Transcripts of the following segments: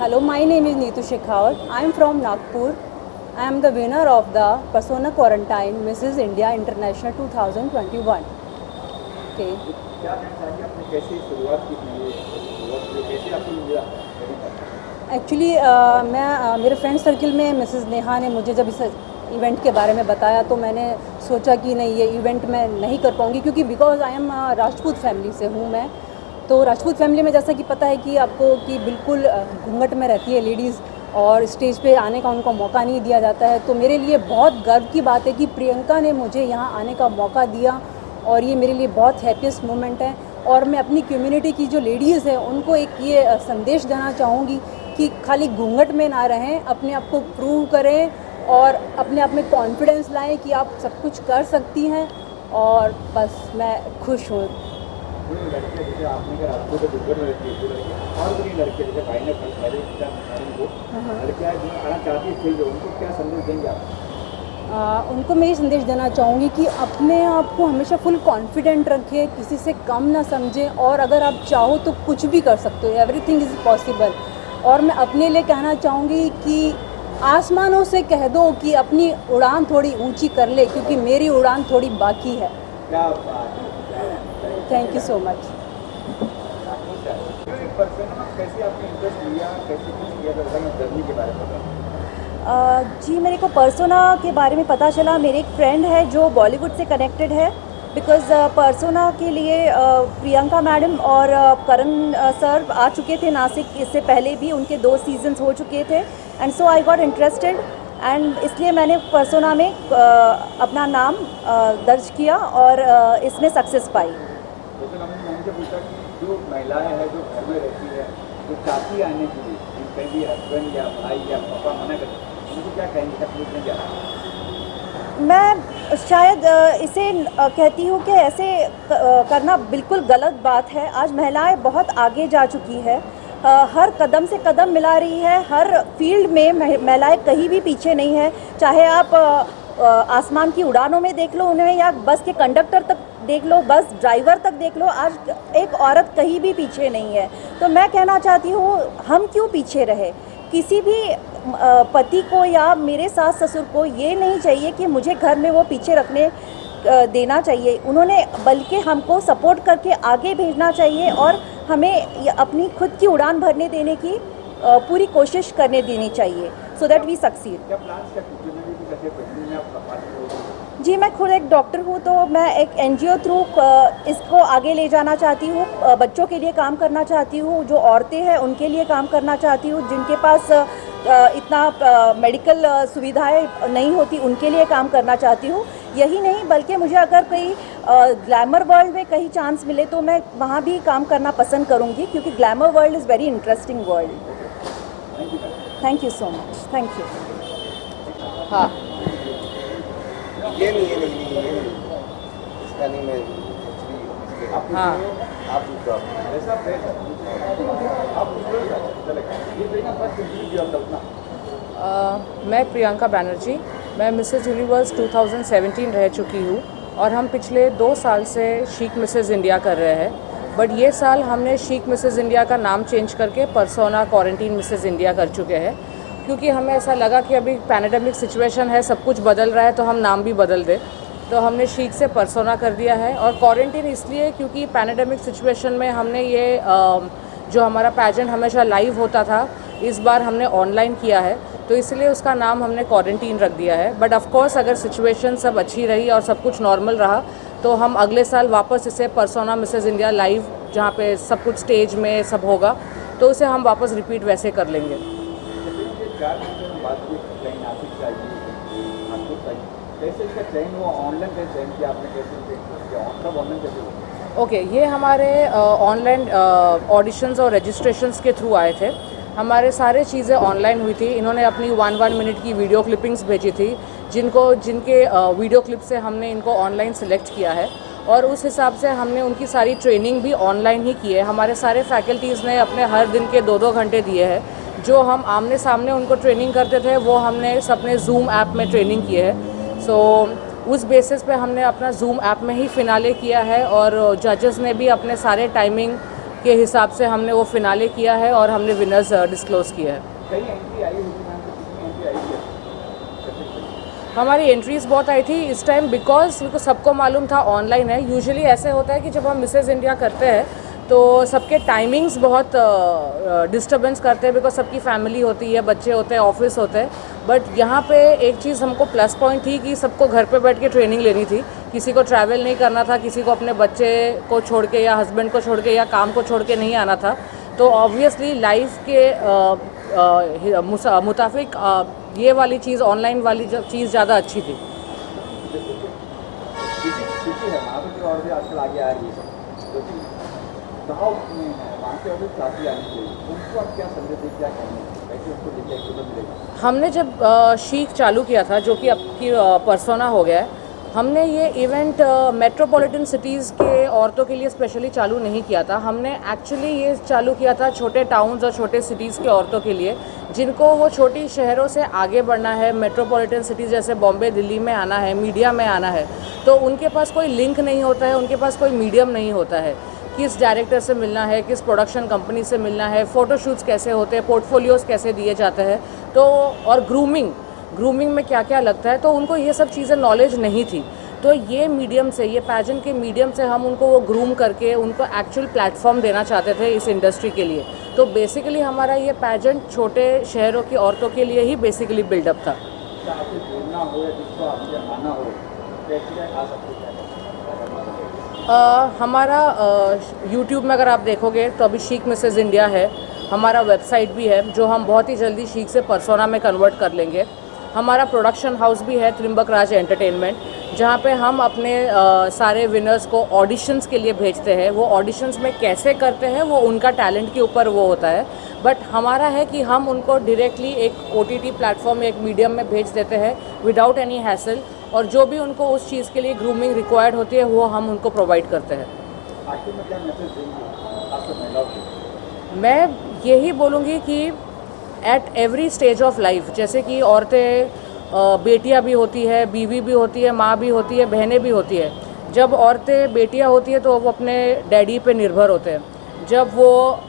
Hello, my name is Neetu Shekhawat. I am from Nagpur. I am the winner of the Persona Quarantine Mrs. India International 2021. Okay. क्या कहना चाहिए आपने कैसे शुरुआत की थी ये शुरुआत कैसे आपको मिला? एक्चुअली मैं मेरे फ्रेंड सर्किल में मिसेस नेहा ने मुझे जब इस इवेंट के बारे में बताया तो मैंने सोचा कि नहीं, ये इवेंट मैं नहीं कर पाऊँगी क्योंकि because I am Rajput family से हूँ मैं। तो राजपूत फैमिली में जैसा कि पता है कि आपको कि बिल्कुल घूंघट में रहती है लेडीज़ और स्टेज पे आने का उनको मौका नहीं दिया जाता है। तो मेरे लिए बहुत गर्व की बात है कि प्रियंका ने मुझे यहाँ आने का मौका दिया और ये मेरे लिए बहुत हैप्पीएस्ट मोमेंट है। और मैं अपनी कम्युनिटी की जो लेडीज़ हैं उनको एक ये संदेश देना चाहूँगी कि खाली घूंघट में ना रहें, अपने आप को प्रूव करें और अपने आप में कॉन्फिडेंस लाएं कि आप सब कुछ कर सकती हैं। और बस मैं खुश हूँ। लड़के जैसे आपने कहा आपको तो घूंघट में रहती है लड़के और भी लड़के जैसे भाई ने पहले लड़कियाँ जो आना चाहती है फील्ड उनको क्या संदेश देंगे आप? उनको मैं ये संदेश देना चाहूँगी कि अपने आप को हमेशा फुल कॉन्फिडेंट रखें, किसी से कम ना समझें और अगर आप चाहो तो कुछ भी कर सकते हो, एवरीथिंग इज़ पॉसिबल। और मैं अपने लिए कहना चाहूँगी कि आसमानों से कह दो कि अपनी उड़ान थोड़ी ऊंची कर ले क्योंकि मेरी उड़ान थोड़ी बाकी है। Thank you so much. कैसे आपने इंटरेस्ट लिया, कैसे कुछ किया जर्नी के बारे में? जी, मेरे को पर्सोना के बारे में पता चला। मेरे एक फ्रेंड है जो बॉलीवुड से कनेक्टेड है बिकॉज़ पर्सोना के लिए प्रियंका मैडम और करण सर आ चुके थे नासिक, इससे पहले भी उनके 2 सीजन्स हो चुके थे and so I got interested and इसलिए मैंने पर्सोना में अपना नाम दर्ज किया और इसमें सक्सेस पाई। जैसे हमने उनसे पूछा कि जो महिलाएं हैं जो घर में रहती है जो चाहती आने के लिए कहीं हस्बैंड या भाई या पापा मना करते उनको क्या कहेंगे, पूछने जा रहा है? मैं शायद इसे कहती हूँ कि ऐसे करना बिल्कुल गलत बात है। आज महिलाएं बहुत आगे जा चुकी है, हर कदम से कदम मिला रही है, हर फील्ड में महिलाएं कहीं भी पीछे नहीं है। चाहे आप आसमान की उड़ानों में देख लो उन्हें या बस के कंडक्टर तक देख लो, बस ड्राइवर तक देख लो, आज एक औरत कहीं भी पीछे नहीं है। तो मैं कहना चाहती हूँ हम क्यों पीछे रहे। किसी भी पति को या मेरे सास ससुर को ये नहीं चाहिए कि मुझे घर में वो पीछे रखने देना चाहिए, उन्होंने बल्कि हमको सपोर्ट करके आगे भेजना चाहिए और हमें अपनी खुद की उड़ान भरने देने की पूरी कोशिश करने देनी चाहिए सो दैट वी सक्सीड। क्या प्लान्स क्या जी, मैं खुद एक डॉक्टर हूँ तो मैं एक एनजीओ थ्रू इसको आगे ले जाना चाहती हूँ। बच्चों के लिए काम करना चाहती हूँ, जो औरतें हैं उनके लिए काम करना चाहती हूँ, जिनके पास इतना मेडिकल सुविधाएं नहीं होती उनके लिए काम करना चाहती हूँ। यही नहीं बल्कि मुझे अगर कहीं ग्लैमर वर्ल्ड में कहीं चांस मिले तो मैं वहाँ भी काम करना पसंद करूँगी क्योंकि glamour world is very interesting world. Thank you so much. Thank you. हाँ, ये नहीं इसका नहीं मैं हाँ, आप दूसरा ऐसा आप मैं प्रियंका बैनर्जी, मैं मिसेस यूनिवर्स 2017 रह चुकी हूँ और हम पिछले 2 साल से शीक मिसेस इंडिया कर रहे हैं। बट ये साल हमने शीक मिसेस इंडिया का नाम चेंज करके पर्सोना क्वारंटीन मिसेस इंडिया कर चुके हैं क्योंकि हमें ऐसा लगा कि अभी पैंडेमिक सिचुएशन है, सब कुछ बदल रहा है तो हम नाम भी बदल दें। तो हमने शीक से पर्सोना कर दिया है और क्वारंटीन इसलिए क्योंकि पैंडेमिक सिचुएशन में हमने ये जो हमारा पैजेंट हमेशा लाइव होता था इस बार हमने ऑनलाइन किया है तो इसलिए उसका नाम हमने क्वारंटीन रख दिया है। बट ऑफ कोर्स अगर सिचुएशन सब अच्छी रही और सब कुछ नॉर्मल रहा तो हम अगले साल वापस इसे पर्सोना मिसेस इंडिया लाइव जहाँ पे सब कुछ स्टेज में सब होगा तो उसे हम वापस रिपीट वैसे कर लेंगे। ओके, ये हमारे ऑनलाइन ऑडिशंस और रजिस्ट्रेशंस के थ्रू आए थे। हमारे सारे चीज़ें ऑनलाइन हुई थी। इन्होंने अपनी 1 मिनट की वीडियो क्लिपिंग्स भेजी थी जिनके वीडियो क्लिप से हमने इनको ऑनलाइन सिलेक्ट किया है और उस हिसाब से हमने उनकी सारी ट्रेनिंग भी ऑनलाइन ही की है। हमारे सारे फैकल्टीज़ ने अपने हर दिन के 2-2 घंटे दिए हैं। जो हम आमने सामने उनको ट्रेनिंग करते थे वो हमने सबने जूम ऐप में ट्रेनिंग की है। सो उस बेसिस पे हमने अपना जूम ऐप में ही फिनाले किया है और जजेस ने भी अपने सारे टाइमिंग के हिसाब से हमने वो फिनाले किया है और हमने विनर्स डिस्क्लोज़ किया है। कई एंट्री आई होगी मैम, तो कितनी एंट्री आई है? हमारी एंट्रीज़ बहुत आई थी इस टाइम बिकॉज सबको मालूम था ऑनलाइन है। यूजुअली ऐसे होता है कि जब हम मिसेस इंडिया करते हैं तो सबके टाइमिंग्स बहुत डिस्टर्बेंस करते हैं बिकॉज सबकी फैमिली होती है, बच्चे होते हैं, ऑफिस होते हैं। बट यहाँ पे एक चीज़ हमको प्लस पॉइंट थी कि सबको घर पे बैठ के ट्रेनिंग लेनी थी, किसी को ट्रैवल नहीं करना था, किसी को अपने बच्चे को छोड़ के या हस्बैंड को छोड़ के या काम को छोड़ के नहीं आना था। तो ऑब्वियसली लाइफ के मुताबिक ये वाली चीज़, ऑनलाइन वाली चीज़ ज़्यादा अच्छी थी। सिटी है वहाँ पे जो और भी आजकल आगे आ रही है, जो कि गाँव में है वहाँ से और भी चाहती आनी चाहिए, उनको आप क्या संदेश दें, क्या कहेंगे, कैसे उसको देखिए एक्सपोजर मिलेगा? हमने जब शीक चालू किया था, जो कि अब की परसोना हो गया है, हमने ये इवेंट मेट्रोपॉलिटन सिटीज़ के औरतों के लिए स्पेशली चालू नहीं किया था। हमने एक्चुअली ये चालू किया था छोटे टाउन्स और छोटे सिटीज़ के औरतों के लिए, जिनको वो छोटी शहरों से आगे बढ़ना है, मेट्रोपॉलिटन सिटीज़ जैसे बॉम्बे, दिल्ली में आना है, मीडिया में आना है, तो उनके पास कोई लिंक नहीं होता है, उनके पास कोई मीडियम नहीं होता है। किस डायरेक्टर से मिलना है, किस प्रोडक्शन कंपनी से मिलना है, फ़ोटोशूट्स कैसे होते हैं, पोर्टफोलियोज़ कैसे दिए जाते हैं, तो और ग्रूमिंग में क्या क्या लगता है, तो उनको ये सब चीज़ें नॉलेज नहीं थी। तो ये मीडियम से, ये पैजेंट के मीडियम से हम उनको वो ग्रूम करके उनको एक्चुअल प्लेटफॉर्म देना चाहते थे इस इंडस्ट्री के लिए। तो बेसिकली हमारा ये पैजेंट छोटे शहरों की औरतों के लिए ही बेसिकली बिल्डअप था। क्या आपसे जुड़ना हो या जिसको आपसे आना हो, कैसे आ सकते हैं? हमारा यूट्यूब में अगर आप देखोगे तो अभी शीक मिसेस इंडिया है, हमारा वेबसाइट भी है जो हम बहुत ही जल्दी शीक से परसोना में कन्वर्ट कर लेंगे। हमारा प्रोडक्शन हाउस भी है त्रिम्बक राज एंटरटेनमेंट, जहाँ पे हम अपने सारे विनर्स को ऑडिशंस के लिए भेजते हैं। वो ऑडिशंस में कैसे करते हैं वो उनका टैलेंट के ऊपर वो होता है, बट हमारा है कि हम उनको डायरेक्टली एक OTT प्लेटफॉर्म, एक मीडियम में भेज देते हैं विदाउट एनी हैसल, और जो भी उनको उस चीज़ के लिए ग्रूमिंग रिक्वायर्ड होती है वो हम उनको प्रोवाइड करते हैं। आखिर में क्या मैसेज देंगे आप सब महिलाओं को? मैं यही बोलूँगी कि at every stage of life, जैसे कि औरतें, बेटियां भी होती है, बीवी भी होती है, माँ भी होती है, बहनें भी होती है। जब औरतें बेटियां होती है तो वो अपने डैडी पे निर्भर होते हैं, जब वो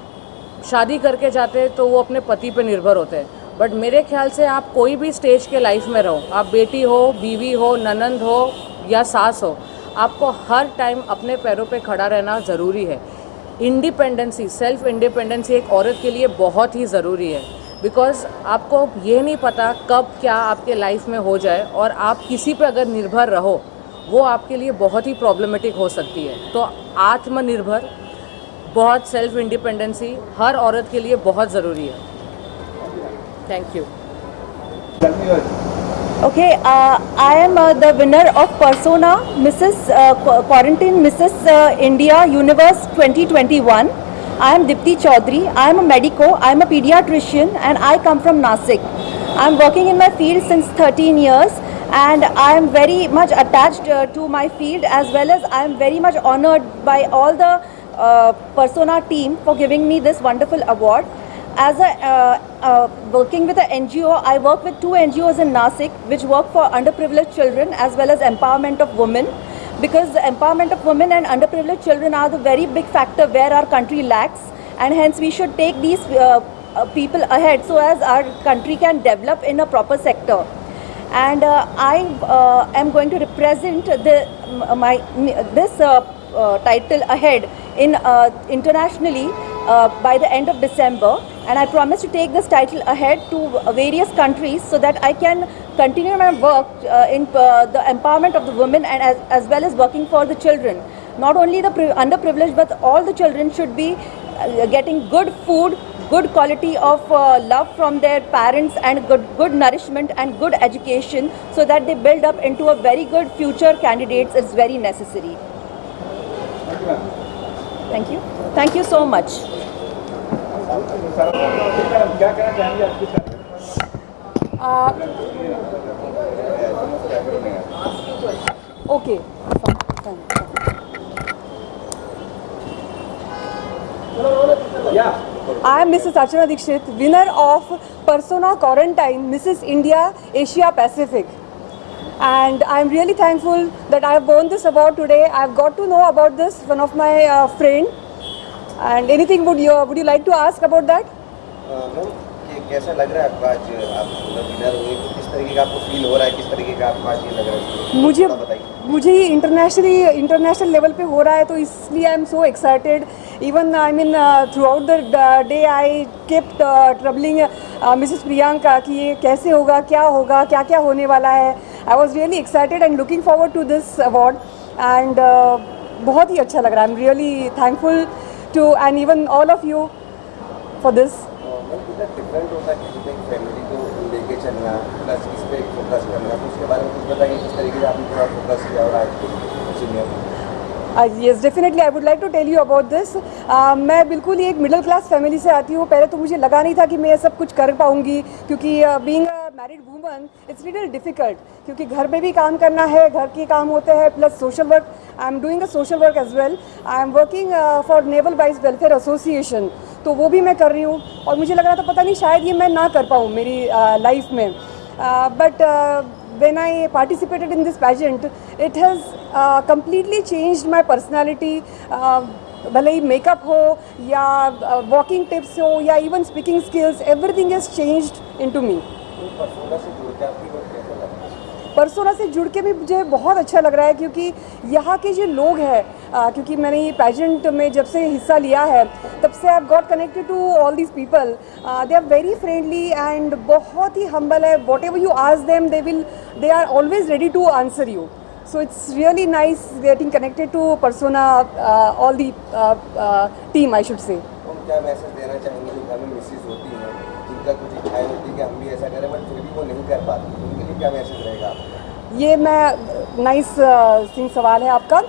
शादी करके जाते हैं तो वो अपने पति पे निर्भर होते हैं। बट मेरे ख्याल से आप कोई भी स्टेज के लाइफ में रहो, आप बेटी हो, बीवी हो, ननंद हो या सास हो, आपको हर टाइम अपने पैरों पे खड़ा रहना ज़रूरी है। इंडिपेंडेंसी, सेल्फ इंडिपेंडेंसी एक औरत के लिए बहुत ही ज़रूरी है, बिकॉज़ आपको ये नहीं पता कब क्या आपके लाइफ में हो जाए, और आप किसी पे अगर निर्भर रहो वो आपके लिए बहुत ही प्रॉब्लमेटिक हो सकती है। तो आत्मनिर्भर, बहुत सेल्फ इंडिपेंडेंसी हर औरत के लिए बहुत ज़रूरी है। Thank you. Okay, I am the winner of Persona Mrs. Quarantine Mrs. India Universe 2021. I am Dipti Chaudhary. I am a medico. I am a pediatrician, and I come from Nasik. I am working in my field since 13 years, and I am very much attached to my field, as well as I am very much honored by all the Persona team for giving me this wonderful award. As a working with an NGO, I work with 2 NGOs in Nasik which work for underprivileged children as well as empowerment of women, because the empowerment of women and underprivileged children are the very big factor where our country lacks, and hence we should take these people ahead so as our country can develop in a proper sector. And I am going to represent this title ahead in internationally by the end of December, and I promise to take this title ahead to various countries so that I can continue my work in the empowerment of the women, and as well as working for the children. Not only the underprivileged, but all the children should be getting good food, good quality of love from their parents, and good nourishment and good education, so that they build up into a very good future candidates. Is very necessary. Thank you. Thank you so much. क्या कहना चाहेंगे आपकी तरफ? Okay. Yeah. I am Mrs. Archana Dikshit, winner of Persona Quarantine Mrs. India Asia Pacific. And I am really thankful that I have won this award today. I have got to know about this one of my friend. And anything would you like to ask about that? Ma'am कैसा लग रहा है आपको आज आप winner हुए तो किस तरीके का आपको फील हो रहा है, किस तरीके का आपको आज ये लग रहा है? मुझे थोड़ा बताइए। मुझे ये इंटरनेशनल लेवल पे हो रहा है, तो इसलिए I am so excited. Even I mean throughout the day I kept troubling Mrs Priyanka कि ये कैसे होगा, क्या क्या होने वाला है. I was really excited and looking forward to this award. And बहुत ही अच्छा लग रहा है. I am really thankful to and even all of you for this. Ma'am कितना डिफरेंट होता है कि एक फैमिली को लेके चलना प्लस इस पे फोकस करना, तो उसके बारे में कुछ बताइए किस तरीके से आपने थोड़ा फोकस किया और आज yes definitely I would like to tell you about this. मैं बिल्कुल ही एक मिडिल क्लास फैमिली से आती हूँ. पहले तो मुझे लगा नहीं था कि मैं ये सब कुछ कर पाऊँगी, क्योंकि being a married woman it's little difficult, क्योंकि घर में भी काम करना है, घर के काम होते हैं, plus social work. I am doing a social work as well. I am working for naval wives welfare association, तो वो भी मैं कर रही हूँ. और मुझे लग रहा था पता नहीं शायद ये मैं ना कर पाऊँ मेरी लाइफ में. But when I participated in this pageant, it has completely changed my personality. भले ही मेकअप हो या वॉकिंग टिप्स हो या even speaking skills, everything has changed into me. Persona से जुड़ के भी मुझे बहुत अच्छा लग रहा है, क्योंकि यहाँ के जो लोग हैं, क्योंकि मैंने ये पेजेंट में जब से हिस्सा लिया है तब से I have got connected to all these people. They are very friendly and बहुत ही हम्बल है. Whatever you ask them they are always ready to answer you. So it's really nice getting connected to Persona, all the team I should say. हम क्या message देना चाहेंगे जो घर में मिसेज होती हैं, जिनका कुछ इच्छाएं होती है कि हम भी ऐसा करें बट फिर भी वो नहीं कर पाती, उनके लिए क्या मैसेज रहेगा आपका? ये मैं नाइस सवाल है आपका.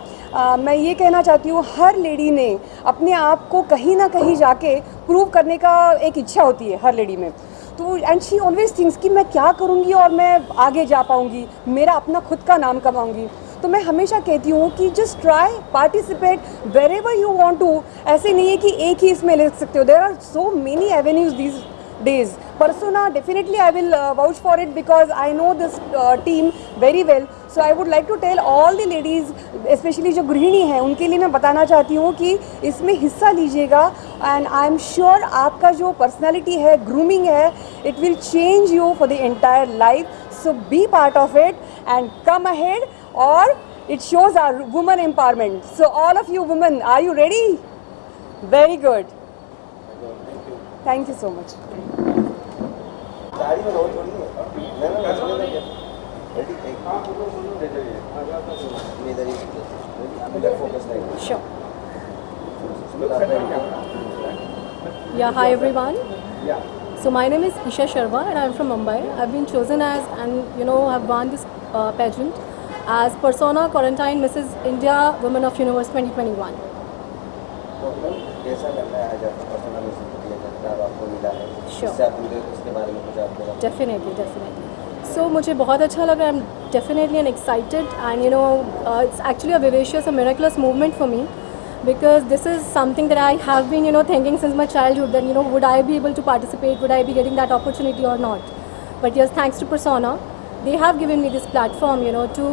मैं ये कहना चाहती हूँ, हर लेडी ने अपने आप को कहीं ना कहीं जाके प्रूव करने का एक इच्छा होती है हर लेडी में. तो एंड शी ऑलवेज थिंक्स कि मैं क्या करूँगी और मैं आगे जा पाऊँगी, मेरा अपना खुद का नाम कमाऊँगी. तो मैं हमेशा कहती हूँ कि just try, participate wherever you want to. ऐसे नहीं है कि एक ही इसमें ले सकते हो. There are so many avenues these days. Persona, definitely I will vouch for it because I know this team very well. So I would like to tell all the ladies, especially जो गृहिणी हैं, उनके लिए मैं बताना चाहती हूँ कि इसमें हिस्सा लीजिएगा. एंड आई एम श्योर आपका जो पर्सनैलिटी है, ग्रूमिंग है, it will change you for the entire life. So be part of it and come ahead, और it shows our women empowerment. So all of you women, are you ready? Very good. Thank you so much. Sari में role थोड़ी है ना, ready इधर ही इधर focus नहीं. Sure. Yeah, hi everyone. So my name is Isha Sharma and I'm from Mumbai. I've been chosen as, and have won this pageant as Persona Quarantine Mrs. India Women of Universe 2021. कैसा लग रहा है आज आपको personal Mrs आपको मिला है? Sure. इससे आप इसके बारे में कुछ आपको? Definitely. So मुझे बहुत अच्छा लग रहा है. I'm definitely and excited, and it's actually a vivacious, a miraculous movement for me, because this is something that I have been thinking since my childhood, that would I be able to participate, would I be getting that opportunity or not. But yes, thanks to Persona, they have given me this platform to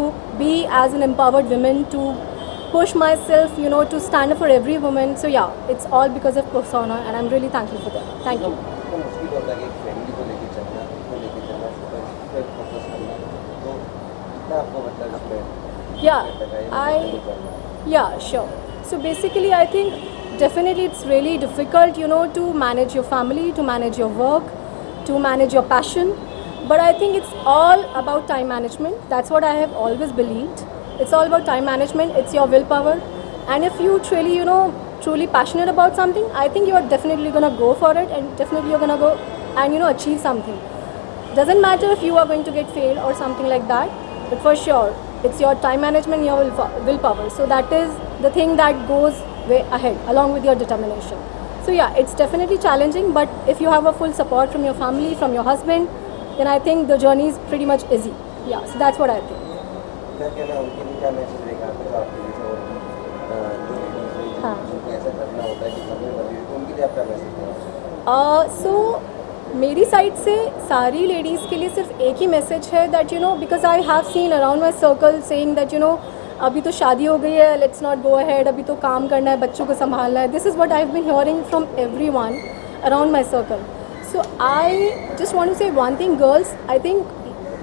be as an empowered woman, to push myself, to stand up for every woman. So yeah, it's all because of Persona, and I'm really thankful for that. Thank you. मुश्किल होता है कि एक family को लेके चलना, focus करना, तो कितना आपको मतलब इसमें? Yeah, sure. So basically, I think definitely it's really difficult, to manage your family, to manage your work, to manage your passion. But I think it's all about time management. That's what I have always believed. It's all about time management. It's your willpower. And if you truly passionate about something, I think you are definitely going to go for it, and definitely you're going to go and achieve something. Doesn't matter if you are going to get failed or something like that, but for sure it's your time management, your willpower. So that is the thing that goes way ahead along with your determination. So yeah, it's definitely challenging, but if you have a full support from your family, from your husband, then I think the journey is pretty much easy. Yeah, so that's what I think. क्या कहना उनके लिए, क्या message रहेगा आपके आपके लिए और जो ऐसा करना होता है कि हमें बदले, तो उनके लिए आपका मैसेज है? So मेरी साइड से सारी लेडीज़ के लिए सिर्फ एक ही मैसेज है, that because I have seen around my circle saying that अभी तो शादी हो गई है, लेट्स नॉट गो अहेड, अभी तो काम करना है, बच्चों को संभालना है. This is what I have been hearing from everyone around my circle. So I just want to say one thing, girls, I think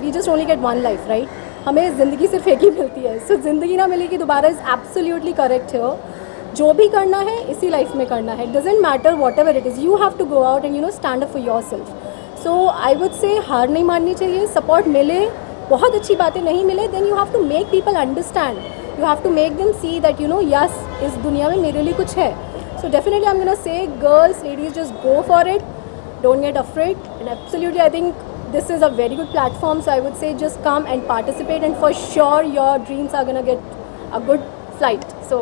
we just only get one life, right. हमें ज़िंदगी सिर्फ एक ही मिलती है. सो ज़िंदगी ना मिलेगी दोबारा इज़ एब्सोल्युटली करेक्ट है. जो भी करना है इसी लाइफ में करना है. It doesn't matter whatever it is, you have to go out and you know stand up for yourself. So I would say हार नहीं माननी चाहिए. सपोर्ट मिले, बहुत अच्छी बातें, नहीं मिले then you have to make people understand. You have to make them see that you know yes, इस दुनिया में मेरे लिए कुछ है. So definitely I am gonna say girls, ladies, just go for it, don't get afraid. And absolutely I think this is a very good platform, so I would say just come and participate, and for sure your dreams are gonna get a good flight. So